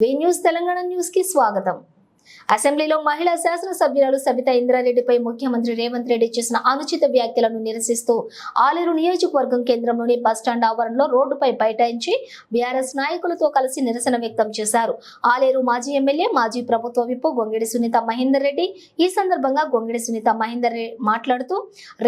వి news Telangana న్యూస్కి స్వాగతం. అసెంబ్లీలో మహిళా శాసనసభ్యురాలు సబితా ఇంద్రారెడ్డిపై ముఖ్యమంత్రి రేవంత్ రెడ్డి చేసిన అనుచిత వ్యాఖ్యలను నిరసిస్తూ ఆలేరు నియోజకవర్గం కేంద్రంలోని బస్టాండ్ ఆవరణలో రోడ్డుపై బైఠాయించి బీఆర్ఎస్ నాయకులతో కలిసి నిరసన వ్యక్తం చేశారు. ఆలేరు మాజీ ఎమ్మెల్యే మాజీ ప్రభుత్వ విప్పు గొంగిడి సునీత మహేందర్ రెడ్డి ఈ సందర్భంగా గొంగిడి సునీత మహేందర్ రెడ్డి మాట్లాడుతూ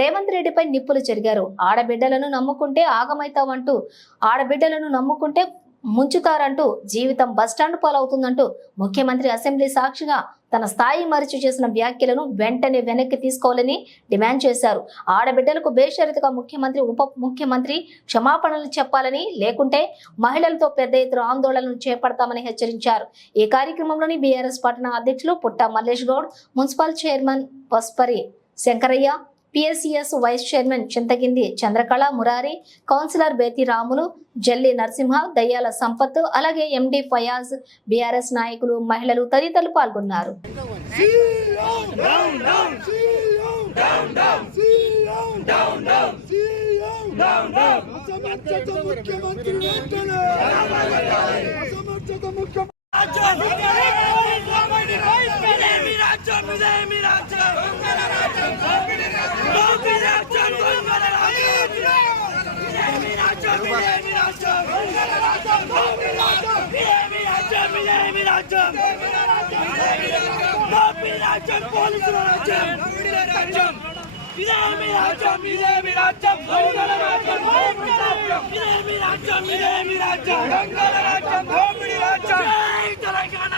రేవంత్ రెడ్డిపై నిప్పులు జరిగారు ఆడబిడ్డలను నమ్ముకుంటే ఆగమైతావంటూ ఆడబిడ్డలను నమ్ముకుంటే ముంచుతారంటూ జీవితం బస్టాండ్ పాలవుతుందంటూ ముఖ్యమంత్రి అసెంబ్లీ సాక్షిగా తన స్థాయి మరచి చేసిన వ్యాఖ్యలను వెంటనే వెనక్కి తీసుకోవాలని డిమాండ్ చేశారు. ఆడబిడ్డలకు బేషరతుగా ముఖ్యమంత్రి ఉప ముఖ్యమంత్రి క్షమాపణలు చెప్పాలని లేకుంటే మహిళలతో పెద్ద ఎత్తున ఆందోళనలు చేపడతామని హెచ్చరించారు. ఈ కార్యక్రమంలోని బీఆర్ఎస్ పట్టణ అధ్యక్షులు Putta Mallesh Goud municipal chairman Pasupari Shankaraiah PSCS vice chairman Chinthakindi Chandrakala Murari councillor Bethi Ramulu Jalli Narasimha Dayyala Sampath అలాగే ఎండి ఫయాజ్ బీఆర్ఎస్ నాయకులు మహిళలు తదితరులు పాల్గొన్నారు Down, down, down, down, down, down, down, down, down. అసమర్థత ముఖ్యమంత్రి వెంటనే అసమర్థత ముఖ్యమంత్రి పోలీసుల రాజ్యం రాజ్యం ఇదేమి రాజ్యం ఇదేమి రాజ్యం దొంగల రాజ్యం దోపిడీ రాజ్యం ఇదేమి రాజ్యం ఇదేమి రాజ్యం దొంగల రాజ్యం దోపిడీ రాజ్యం జై తెలంగాణ జై తెలంగాణ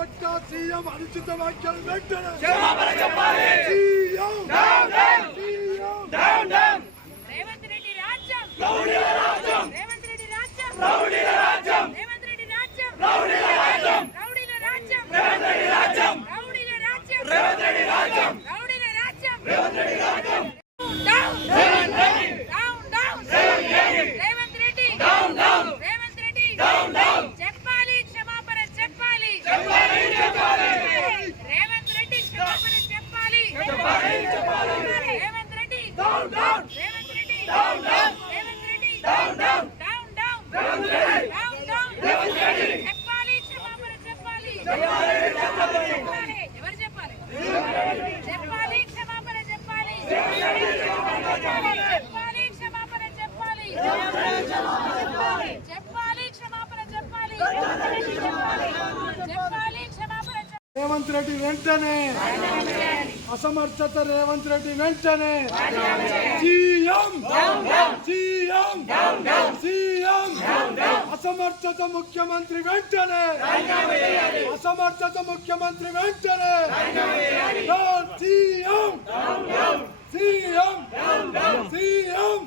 సీఎం అనుచిత వ్యాఖ్యలు వెంటనే రేవంత్ రెడ్డి రాజ్యం. రౌడీల రాజ్యం. రేవంత్ రెడ్డి రాజ్యం. రేవంత్ రెడ్డి రాజ్యం రౌడీల రాజ్యం రౌడీల రాజ్యం రేవంత్ రెడ్డి రాజ్యం రౌడీల రాజ్యం రేవంత్ రెడ్డి రాజ్యం రౌడీల రాజ్యం రేవంత్ రెడ్డి రాజ్యం down Revanth Reddy down down Revanth Reddy down down Revanth Reddy down down చెప్పాలి క్షమాపణ చెప్పాలి చెప్పాలి చెప్పాలి రేవంత్ రెడ్డి క్షమాపణ చెప్పాలి చెప్పాలి చెప్పాలి Revanth Reddy down down Revanth Reddy down down Revanth Reddy down down down down Revanth Reddy down down Revanth Reddy చెప్పాలి క్షమాపణ చెప్పాలి చెప్పాలి చెప్పాలి ఎవరు చెప్పాలి చెప్పాలి క్షమాపణ చెప్పాలి చెప్పాలి క్షమాపణ చెప్పాలి చెప్పాలి క్షమాపణ చెప్పాలి చెప్పాలి క్షమాపణ చెప్పాలి రేవంత్ రెడ్డి వెంటనే. అసమర్థత రేవంత్ రెడ్డి వెంటనే. సీఎం. సీఎం. సీఎం. అసమర్థత ముఖ్యమంత్రి వెంటనే. అసమర్థత ముఖ్యమంత్రి వెంటనే. సీఎం. సీఎం. సీఎం.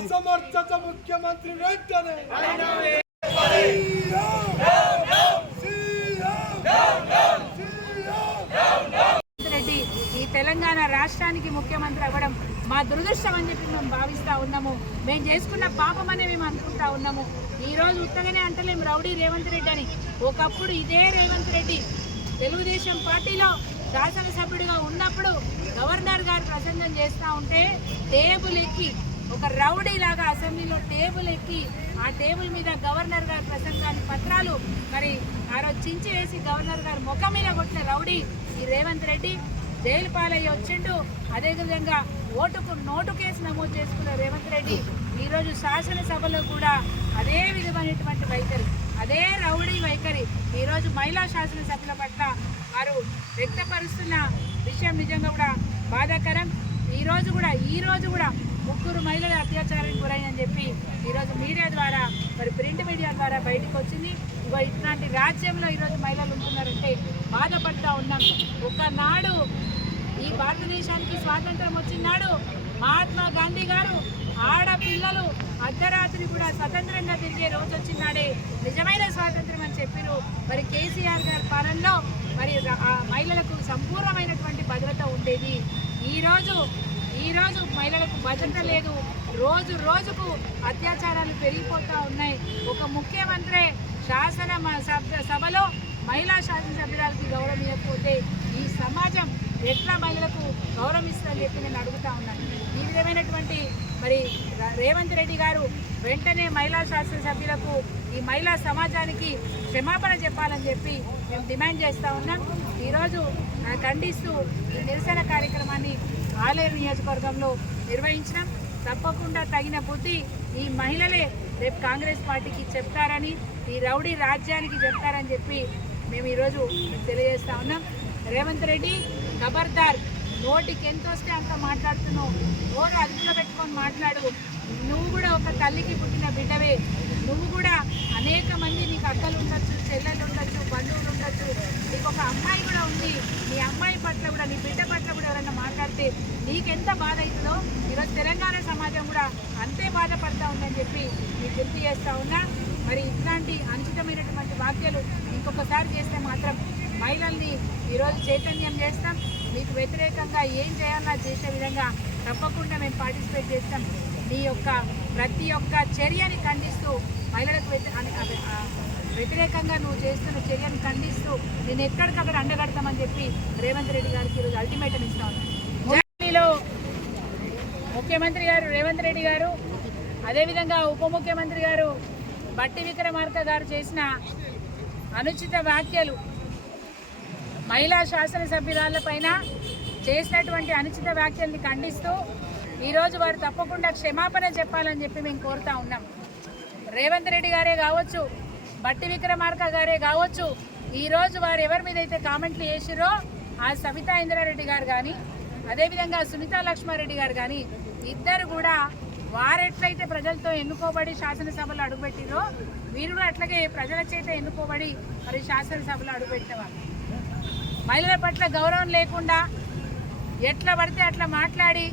అసమర్థత ముఖ్యమంత్రి వెంటనే. రెడ్డి తెలంగాణ రాష్ట్రానికి ముఖ్యమంత్రి అవ్వడం మా దురదృష్టం అని చెప్పి మేము భావిస్తూ ఉన్నాము. మేము చేసుకున్న పాపం అనే మేము అనుకుంటా ఉన్నాము. ఈరోజు ఉత్తగానే అంటలేము రౌడీ రేవంత్ రెడ్డి అని. ఒకప్పుడు ఇదే రేవంత్ రెడ్డి తెలుగుదేశం పార్టీలో శాసనసభ్యుడిగా ఉన్నప్పుడు గవర్నర్ గారు ప్రసంగం చేస్తూ ఉంటే టేబుల్ ఎక్కి ఒక రౌడీ లాగా అసెంబ్లీలో టేబుల్ ఎక్కి ఆ టేబుల్ మీద గవర్నర్ గారి ప్రసంగాన్ని పత్రాలు మరి ఆ రోజు చించి వేసి గవర్నర్ గారు ముఖం మీద కొట్టిన రౌడీ ఈ రేవంత్ రెడ్డి. జైలు పాలయ్యి వచ్చిండు. అదేవిధంగా ఓటుకు నోటు కేసు నమోదు చేసుకున్న రేవంత్ రెడ్డి ఈరోజు శాసనసభలో కూడా అదే విధమైనటువంటి వైఖరి అదే రౌడీ వైఖరి ఈరోజు మహిళా శాసనసభల పట్ల వారు వ్యక్తపరుస్తున్న విషయం నిజంగా కూడా బాధాకరం. ఈరోజు కూడా ఈరోజు కూడా ముగ్గురు మహిళలు అత్యాచారానికి గురైందని చెప్పి ఈరోజు మీడియా మీడియా ద్వారా బయటకు వచ్చింది. ఇగో ఇట్లాంటి రాజ్యంలో ఈరోజు మహిళలు ఉంటున్నారంటే బాధపడతా ఉన్నాం. ఒకనాడు ఈ భారతదేశానికి స్వాతంత్రం వచ్చినాడు మహాత్మా గాంధీ గారు ఆడపిల్లలు అర్ధరాత్రి కూడా స్వతంత్రంగా తిరిగే రోజు వచ్చినాడే నిజమైన స్వాతంత్రం అని చెప్పారు. మరి కేసీఆర్ గారి పాలనలో మరి ఆ మహిళలకు సంపూర్ణమైనటువంటి భద్రత ఉండేది. ఈరోజు ఈరోజు మహిళలకు భద్రత లేదు. రోజు రోజుకు అత్యాచారాలు పెరిగిపోతూ ఉన్నాయి. ఒక ముఖ్యమంత్రి శాసన సభలో మహిళా శాసనసభ్యురాలకి గౌరవం ఇవ్వకపోతే ఈ సమాజం ఎట్లా మహిళలకు గౌరవం ఇస్తుందని చెప్పి నేను అడుగుతా ఉన్నాను ఈ విధమైనటువంటి మరి రేవంత్ రెడ్డి గారు వెంటనే మహిళా శాసనసభ్యులకు ఈ మహిళా సమాజానికి క్షమాపణ చెప్పాలని చెప్పి మేము డిమాండ్ చేస్తూ ఉన్నాం. ఈరోజు ఖండిస్తూ ఈ నిరసన కార్యక్రమాన్ని ఆలేరు నియోజకవర్గంలో నిర్వహించినాం. తప్పకుండా తగిన బుద్ధి ఈ మహిళలే రేపు కాంగ్రెస్ పార్టీకి చెప్తారని ఈ రౌడీ రాజ్యానికి చెప్తారని చెప్పి మేము ఈరోజు తెలియజేస్తా ఉన్నాం. రేవంత్ రెడ్డి ఖబర్దార్ నోటికి ఎంత వస్తే అంత మాట్లాడుతున్నావు? నోరు అదుపులో పెట్టుకొని మాట్లాడు. తల్లికి పుట్టిన బిడ్డవే. నువ్వు కూడా అనేక మంది నీకు అక్కలు ఉండొచ్చు చెల్లెలు ఉండొచ్చు బంధువులు ఉండొచ్చు. నీకు ఒక అమ్మాయి కూడా ఉంది. నీ అమ్మాయి పట్ల కూడా నీ బిడ్డ పట్ల కూడా ఎవరైనా మాట్లాడితే నీకెంత బాధ అవుతుందో ఈరోజు తెలంగాణ సమాజం కూడా అంతే బాధపడతా ఉందని చెప్పి నీకు గుర్తు చేస్తూ ఉన్నా. మరి ఇట్లాంటి అనుచితమైనటువంటి వాక్యాలు ఇంకొకసారి చేస్తే మాత్రం మహిళల్ని ఈరోజు చైతన్యం చేస్తాం. మీకు వ్యతిరేకంగా ఏం చేయాలన్నా చేసే విధంగా తప్పకుండా మేము పార్టిసిపేట్ చేస్తాం. మీ యొక్క ప్రతి ఒక్క చర్యని ఖండిస్తూ మహిళలకు వ్యతిరేకంగా నువ్వు చేస్తున్న చర్యను ఖండిస్తూ నేను ఎక్కడికక్కడ అండగడతామని చెప్పి రేవంత్ రెడ్డి గారికి ఈరోజు అల్టిమేటం ఇస్తా ఉన్నాను ఢిల్లీలో ముఖ్యమంత్రి గారు రేవంత్ రెడ్డి గారు అదేవిధంగా ఉప ముఖ్యమంత్రి గారు బట్టి విక్రమార్క గారు చేసిన అనుచిత వ్యాఖ్యలు మహిళా శాసనసభ్యురాళ్ళ పైన చేసినటువంటి అనుచిత వ్యాఖ్యల్ని ఖండిస్తూ ఈరోజు వారు తప్పకుండా క్షమాపణ చెప్పాలని చెప్పి మేము కోరుతా ఉన్నాం. రేవంత్ రెడ్డి గారే కావచ్చు బట్టి విక్రమార్క గారే కావచ్చు ఈరోజు వారు ఎవరి మీద అయితే కామెంట్లు చేసిరో ఆ సవితా ఇంద్రారెడ్డి గారు కానీ అదేవిధంగా సునీతా లక్ష్మారెడ్డి గారు కానీ ఇద్దరు కూడా వారెట్లయితే ప్రజలతో ఎన్నుకోబడి శాసనసభలో అడుగుపెట్టిరో వీరు కూడా అట్లాగే ప్రజల చేత ఎన్నుకోబడి మరి శాసనసభలో అడుగుపెట్టేవారు మహిళల పట్ల గౌరవం లేకుండా ఎట్లా పడితే అట్లా మాట్లాడి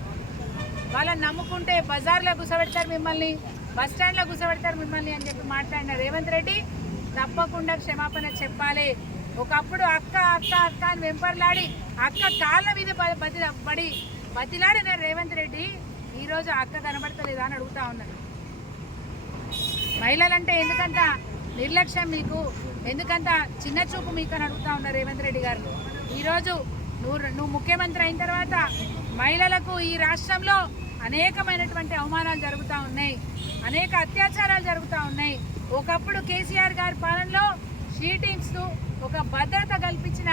వాళ్ళని నమ్ముకుంటే బజార్లో కూసబెడతారు మిమ్మల్ని బస్ స్టాండ్లో మిమ్మల్ని అని చెప్పి మాట్లాడిన రేవంత్ రెడ్డి తప్పకుండా క్షమాపణ చెప్పాలి. ఒకప్పుడు అక్క అక్క అక్క అని వెంపర్లాడి అక్క కాళ్ళ మీద బతి పడి బతిలాడిన రేవంత్ రెడ్డి ఈరోజు అక్క కనబడతలేదా అని అడుగుతా ఉన్నాను మహిళలంటే ఎందుకంత నిర్లక్ష్యం మీకు? ఎందుకంత చిన్న చూపు మీకు అని అడుగుతా ఉన్నారు రేవంత్ రెడ్డి గారు. ఈరోజు నువ్వు నువ్వు ముఖ్యమంత్రి అయిన తర్వాత మహిళలకు ఈ రాష్ట్రంలో అనేకమైనటువంటి అవమానాలు జరుగుతూ ఉన్నాయి. అనేక అత్యాచారాలు జరుగుతూ ఉన్నాయి. ఒకప్పుడు కేసీఆర్ గారి పాలనలో షీటింగ్స్ ఒక భద్రత కల్పించిన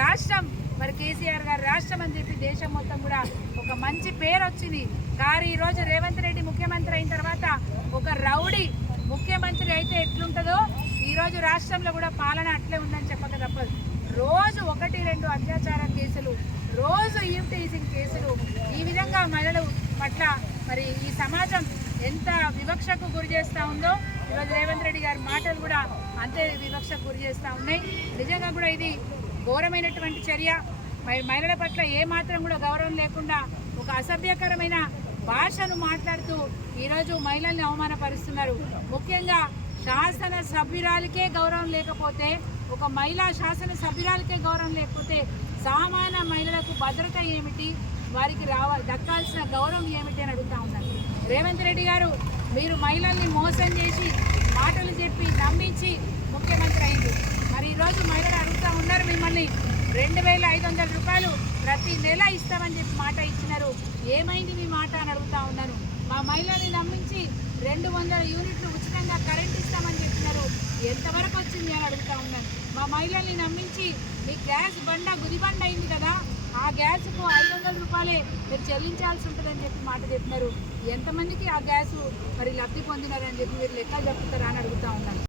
రాష్ట్రం మరి కేసీఆర్ గారి రాష్ట్రం అని చెప్పి దేశం మొత్తం కూడా ఒక మంచి పేరు వచ్చింది. కానీ ఈరోజు రేవంత్ రెడ్డి ముఖ్యమంత్రి అయిన తర్వాత ఒక రౌడీ ముఖ్యమంత్రి అయితే ఎట్లుంటుందో ఈరోజు రాష్ట్రంలో కూడా పాలన అట్లే ఉందని చెప్పక తప్పదు. రోజు ఒకటి రెండు అత్యాచార కేసులు రోజు ఈవ్టీజింగ్ కేసులు పట్ల మరి ఈ సమాజం ఎంత వివక్షకు గురి చేస్తూ ఉందో ఈరోజు రేవంత్ రెడ్డి గారి మాటలు కూడా అంతే వివక్షకు గురి చేస్తూ ఉన్నాయి. నిజంగా కూడా ఇది ఘోరమైనటువంటి చర్య. మరి మహిళల పట్ల ఏ మాత్రం కూడా గౌరవం లేకుండా ఒక అసభ్యకరమైన భాషను మాట్లాడుతూ ఈరోజు మహిళల్ని అవమానపరుస్తున్నారు. ముఖ్యంగా శాసన సభ్యురాలకే గౌరవం లేకపోతే ఒక మహిళా శాసన సభ్యురాలకే గౌరవం లేకపోతే సామాన్య మహిళలకు భద్రత ఏమిటి? వారికి రావాలి. దక్కాల్సిన గౌరవం ఏమిటి అని అడుగుతా ఉన్నారు రేవంత్ రెడ్డి గారు మీరు మహిళల్ని మోసం చేసి మాటలు చెప్పి నమ్మించి ముఖ్యమంత్రి అయింది. మరి ఈరోజు మహిళలు అడుగుతూ ఉన్నారు మిమ్మల్ని. రెండు వేల ఐదు వందల రూపాయలు ప్రతి నెల ఇస్తామని చెప్పి మాట ఇచ్చినారు. ఏమైంది మీ మాట అని అడుగుతా ఉన్నాను. మా మహిళల్ని నమ్మించి రెండు వందల యూనిట్లు ఉచితంగా కరెంట్ ఇస్తామని చెప్పినారు. ఎంతవరకు వచ్చింది అని అడుగుతా ఉన్నాను. మా మహిళల్ని నమ్మించి మీ గ్యాస్ బండ గుదిబండ అయింది కదా. ఆ గ్యాస్కు ఐదు వందల రూపాయలే మీరు చెల్లించాల్సి ఉంటుందని చెప్పి మాట చెప్పినారు. ఎంతమందికి ఆ గ్యాస్ మరి లబ్ధి పొందినారని చెప్పి మీరు లెక్కలు చెప్తారా అని అడుగుతా ఉన్నాను.